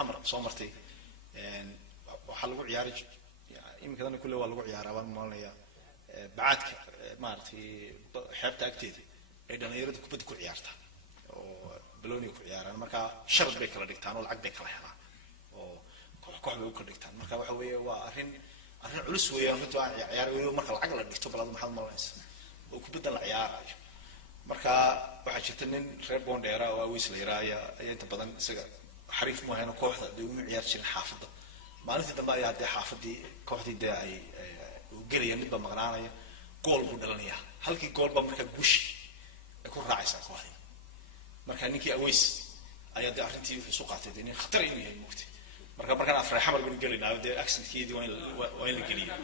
حمر صومرتي وحلقوا عيارج يمكن أنا كله والقوا عيار أول مالنا بعدك ما أعرف حبت أكتيد إذا أنا يريد كبد كل عيارته بلوني كل عيار أنا مركا شرط بيكلا دكتان ولا عقب بيكلا هنا وكح بيكلا دكتان مركا وحوي وأرين علوس ويا متوع عيار ويا مركا العقل دكتور بلاد محل مالنس وكبد العيار مركا waxaa jirta nin reer Boondheera oo Aweys la yiraahdo inta badan isaga xariif mu hayno kooxda uu ciyaar jiray xaafadda maalintii dambe ay hadii xaafadii kooxdii ay u galiyeen midba maqnaanaya gool buu dhalanaya halkii gool ba marka guushi ay ku raacaysaa kooxdii marka ninkii Aweys ayaa de arrintii wuxuu soo qaatay in khatar inuu yahay mugti markaan afray xamar buu galinayo de accentkeedii waa in la geliyo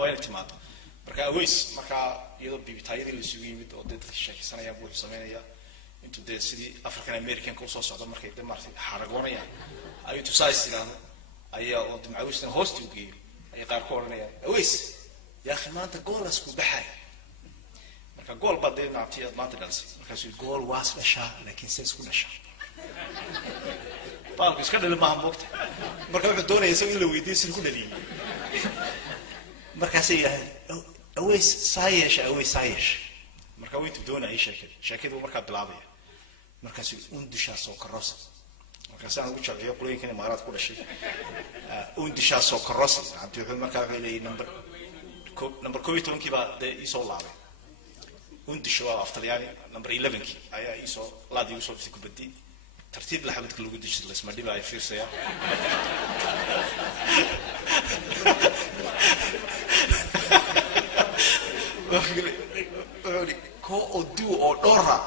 waa in timaado marka Aweys marka iyadoo bibitaayadii la isugu yimid oo dadka sheekaysanaya buu sameynaya intuu de sidii African American ka soo socdo markay de martay xaragoonaya ayuu tusaaysilaan ayaa oo Aweysna hoosti u geeyay ay qaar ku oranayaan Aweys yaa khimaanta goolas ku baxay marka gool baday naabtii maanta dhalsay markaas uu gool waas dhasha laakiin says ku dhasha baalku iska dhalay ma moogta marka wuxuu doonayay in la weydiiyo si ku dhaliyay markaas ay Aweys saayesh marka way doonayay sheekadu marka bilaabay markaas uu disha soo karoos markaas aan ugu jabciyo qolooyinkan imaaraad ku dhashay uu disha soo karoos abtii wuxuu markaa leeyahay number 12 kiba de soo laabay uu disha waa aftalyaani number 11 ki ayaa soo laadii soo ku badii tartiib la xabadka lagu dishay la isma dhibay fiirsaya ko odu oo dhora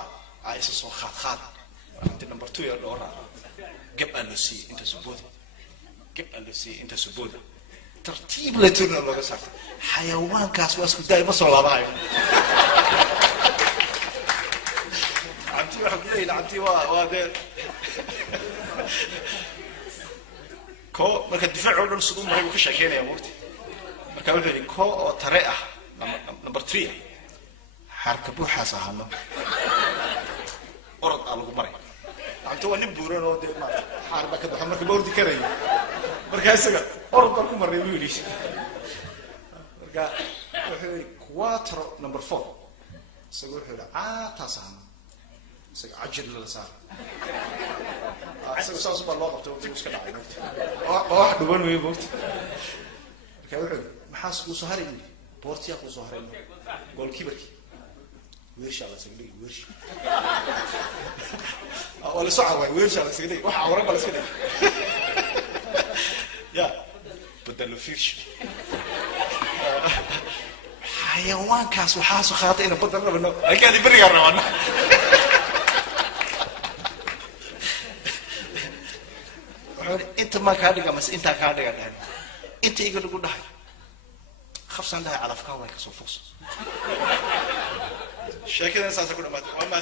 ay soo khaad inta number 2 ya dhora gab alusi inta subuda tartiib la turna laga saarto xayawaankaas waa isku daay ma soo laabayo anti waxa ku leeyahay anti waa de ko marka difaac oo dhan sidoo ma ka sheekeynaya waqti marka wuxuu ko oo tare ah number 3 حركة بوحة صاحنا أرد على الجمرة عم توا نبورن أو ده ما حربة كده حمرك بوردي كريه مركز سجى أرد على الجمرة يقوليش مركز كواتر نمبر 4 سجى حلا تصاحنا سجى عجل اللي صار سجى صار سبحان الله قبته مش كده عينه واحد دبل ويبوت مركز محاسب وسهري بورتي أخو سهري قول كبرك ويرش على سجدي ويرش ولا صعب ويرش على سجدي واحد عورب على سجدي يا بدل فيش حيوان كاس وحاس وخاطئنا بدل ربنا أكيد برجع روانا أنت ما كادك بس أنت كادك الآن أنت يقول تقول ده خفص عندها على فكرة ولا كسوفوس شكرا سأسكت ما